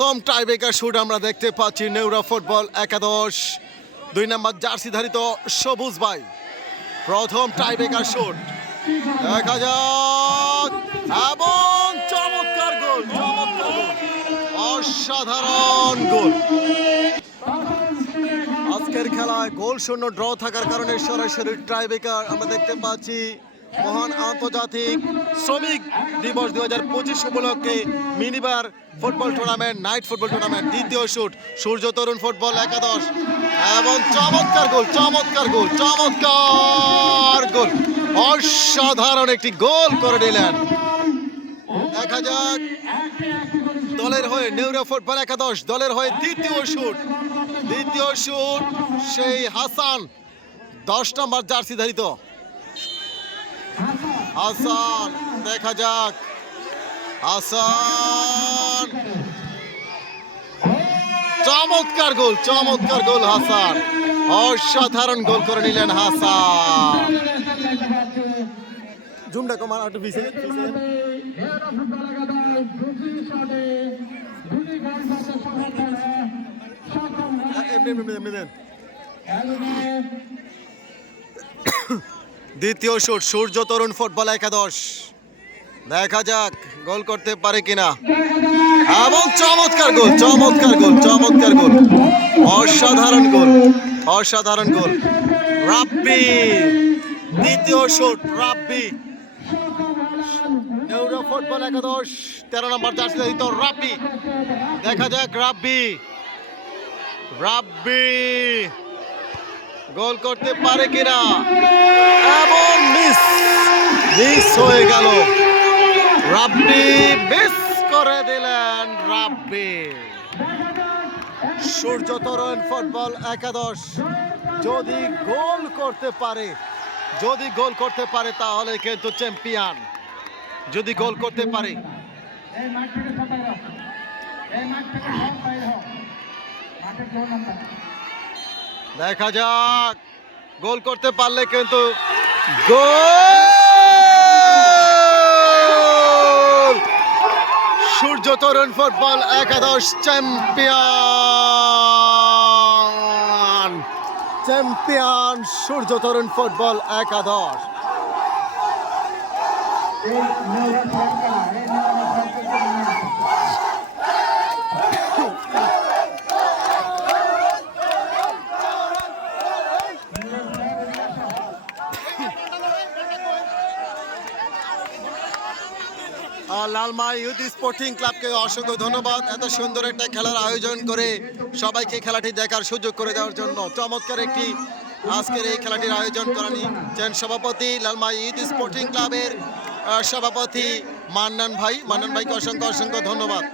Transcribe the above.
প্রথম tiebreaker shoot আমরা দেখতে পাচ্ছি নেউরা ফুটবল একাদশ। দুই নম্বর জার্সিধারিত সবুজ ভাই। প্রথম টাইব্রেকার শুট দেখা যাক। এবং চমৎকার গোল চমৎকার গোল। অসাধারণ গোল। আজকের খেলায় গোল শূন্য ড্র থাকার কারণে সরাসরি ট্রাইবেকার আমরা দেখতে পাচ্ছি। মহান আন্তর্জাতিক শ্রমিক দিবস দু হাজার পঁচিশ উপলক্ষে minibar football tournament night football tournament দ্বিতীয় শুট সূর্য তরুণ ফুটবল একাদশ এবং চমৎকার গোল চমৎকার গোল চমৎকার গোল। অসাধারণ একটি গোল করে নিলেন। দেখা যাক, দলের হয়ে নেউরা ফুটবল একাদশ, দলের হয়ে দ্বিতীয় শুট দ্বিতীয় শুট সেই হাসান দশ নম্বর জার্সি ধারিত। হাসান দেখা যাক হাসান চমৎকার গোল চমৎকার গোল হাসান অসাধারণ গোল করে নিলেন হাসান জুমটা কমান একটু পিছিয়ে এমনি এমনি এমনি দেন দ্বিতীয় শুট, সূর্য তরুণ ফুটবল একাদশ। দেখা যাক, গোল করতে পারে কিনা। এবং চমৎকার গোল চমৎকার গোল চমৎকার গোল। অসাধারণ গোল অসাধারণ গোল। রাব্বি, দ্বিতীয় শুট, রাব্বি। ফুটবল একাদশ, তেরো নম্বর জার্সি দিত রাব্বি। দেখা যাক, রাব্বি। রাব্বি। গোল করতে পারে কিনা? এবং মিস মিস হয়ে গেল। রাব্বি মিস করে দিলেন, রাব্বি। সূর্য তরুণ ফুটবল একাদশ। যদি গোল করতে পারে, যদি গোল করতে পারে তাহলে কিন্তু চ্যাম্পিয়ন। যদি গোল করতে পারে। মাঠ থেকে দেখা যাক। গোল করতে পারলে কিন্তু গোল! সূর্য তরুণ ফুটবল একাদশ champion! Champion Surya Tarun football একাদশ। লালমা ইউথ স্পোর্টিং ক্লাবকে অসংখ্য ধন্যবাদ। এত সুন্দর একটা খেলার আয়োজন করে সবাইকে খেলাটি দেখার সুযোগ করে দেওয়ার জন্য। চমৎকার একটি আজকের এই খেলাটির আয়োজন করেনি চেন সভাপতি লালমা ইউথ স্পোর্টিং ক্লাবের সভাপতি মান্নান ভাই। মান্নান ভাইকে অসংখ্য অসংখ্য ধন্যবাদ।